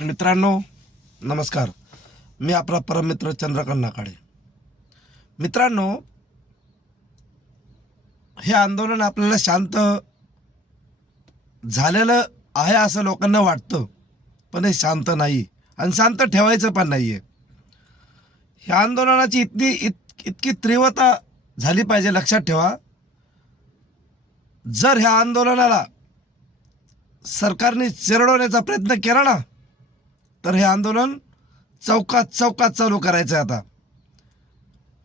मित्रांनो नमस्कार. मी आपला परममित्र चंद्रकांत नाकाडे. मित्रांनो, हे आंदोलन आपल्याला शांत झालेलं आहे असं लोकांना वाटतं, पण हे शांत नाही आणि शांत ठेवायचं पण नाही आहे. ह्या आंदोलनाची इतकी तीव्रता झाली पाहिजे. लक्षात ठेवा, जर ह्या आंदोलनाला सरकारने चिरडवण्याचा प्रयत्न केला ना, तर हे आंदोलन चौकात चौकात चालू करायचं आहे. आता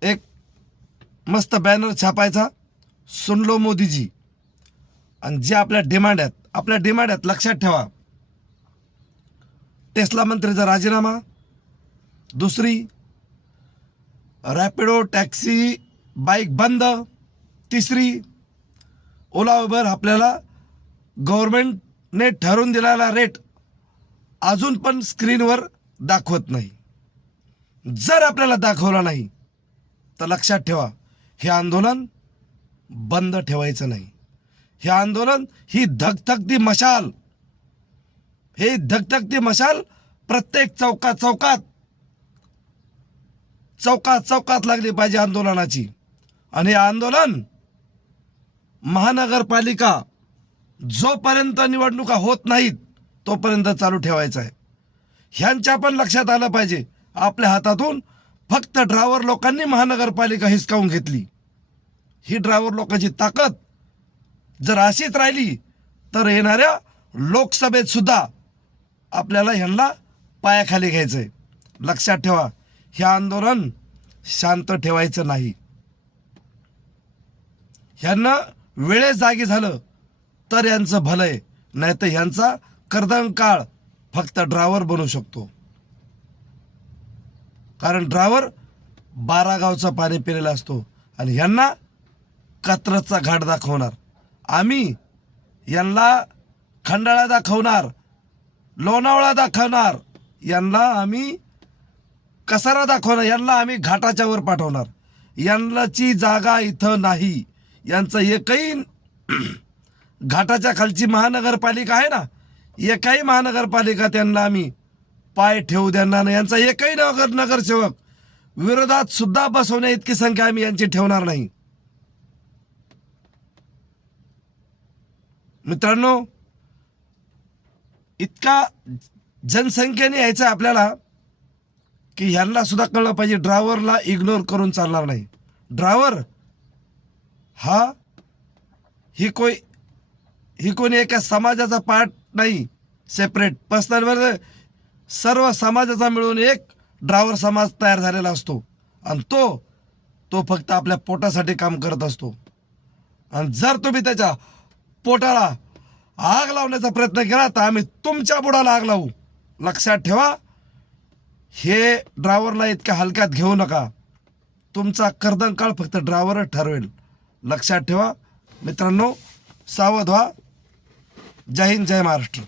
एक मस्त बॅनर छापायचा, सुन लो मोदीजी, आणि जे आपल्या डिमांड आहेत लक्षात ठेवा. टेस्ला मंत्रीचा राजीनामा, दुसरी रॅपिडो टॅक्सी बाईक बंद, तिसरी ओला उबर आपल्याला गव्हर्नमेंटने ठरवून दिलेला रेट अजून पण स्क्रीनवर दाखवत नाही. जर आपल्याला दाखवला नाही तर लक्षात ठेवा, हे आंदोलन बंद ठेवायचं नाही. हे आंदोलन, ही धगधगती मशाल, हे धगधगती मशाल प्रत्येक चौकात लागली पाहिजे आंदोलनाची. आणि हे आंदोलन महानगरपालिका जोपर्यंत निवडणुका होत नाहीत तोपर्यंत चालू ठेवायचं आहे. ह्यांच्या पण लक्षात आलं पाहिजे, आपल्या हातातून फक्त ड्रायव्हर लोकांनी महानगरपालिका हिसकावून घेतली. ही ड्रायव्हर लोकांची ताकद जर अशीच राहिली तर येणाऱ्या लोकसभेत सुद्धा आपल्याला ह्यांना पायाखाली घ्यायचं आहे. लक्षात ठेवा, हे आंदोलन शांत ठेवायचं नाही. ह्यांना वेळेत जागी झालं तर यांचं भलं आहे, नाही तर ह्यांचा कर्दनकाळ फक्त ड्रायव्हर बनू शकतो. कारण ड्रायव्हर 12 गावचा पाणी पिलेला असतो आणि ह्यांना कात्रजचा घाट दाखवणार, आम्ही यांना खंडाळा दाखवणार, लोणावळा दाखवणार, यांना आम्ही कसारा दाखवणार, यांना आम्ही घाटाच्या वर पाठवणार. यांची जागा इथं नाही. यांचं एकही घाटाच्या खालची महानगरपालिका आहे ना, एकही महानगरपालिका त्यांना आम्ही पाय ठेवू देणार नाही. यांचा एकही नगरसेवक विरोधात सुद्धा बसवण्या इतकी संख्या आम्ही यांची ठेवणार नाही. मित्रांनो, इतका जनसंख्येने यायचं आपल्याला की ह्यांना सुद्धा कळलं पाहिजे, ड्रायव्हरला इग्नोर करून चालणार नाही. ड्रायव्हर हा ही कोणी एका समाजाचा पार्ट नाही, सेपरेट पर्सनल, सर्व समाजाचा मिळून एक ड्रायव्हर समाज तयार झालेला असतो आणि तो फक्त आपल्या पोटासाठी काम करत असतो. आणि जर तुम्ही त्याच्या पोटाला आग लावण्याचा प्रयत्न केला तर आम्ही तुमच्या बुडाला आग लावू. लक्षात ठेवा, हे ड्रायव्हरला इतक्या हलक्यात घेऊ नका. तुमचा कर्दनकाळ फक्त ड्रायव्हरच ठरवेल. लक्षात ठेवा मित्रांनो, सावध व्हा. जय हिंद, जय महाराष्ट्र.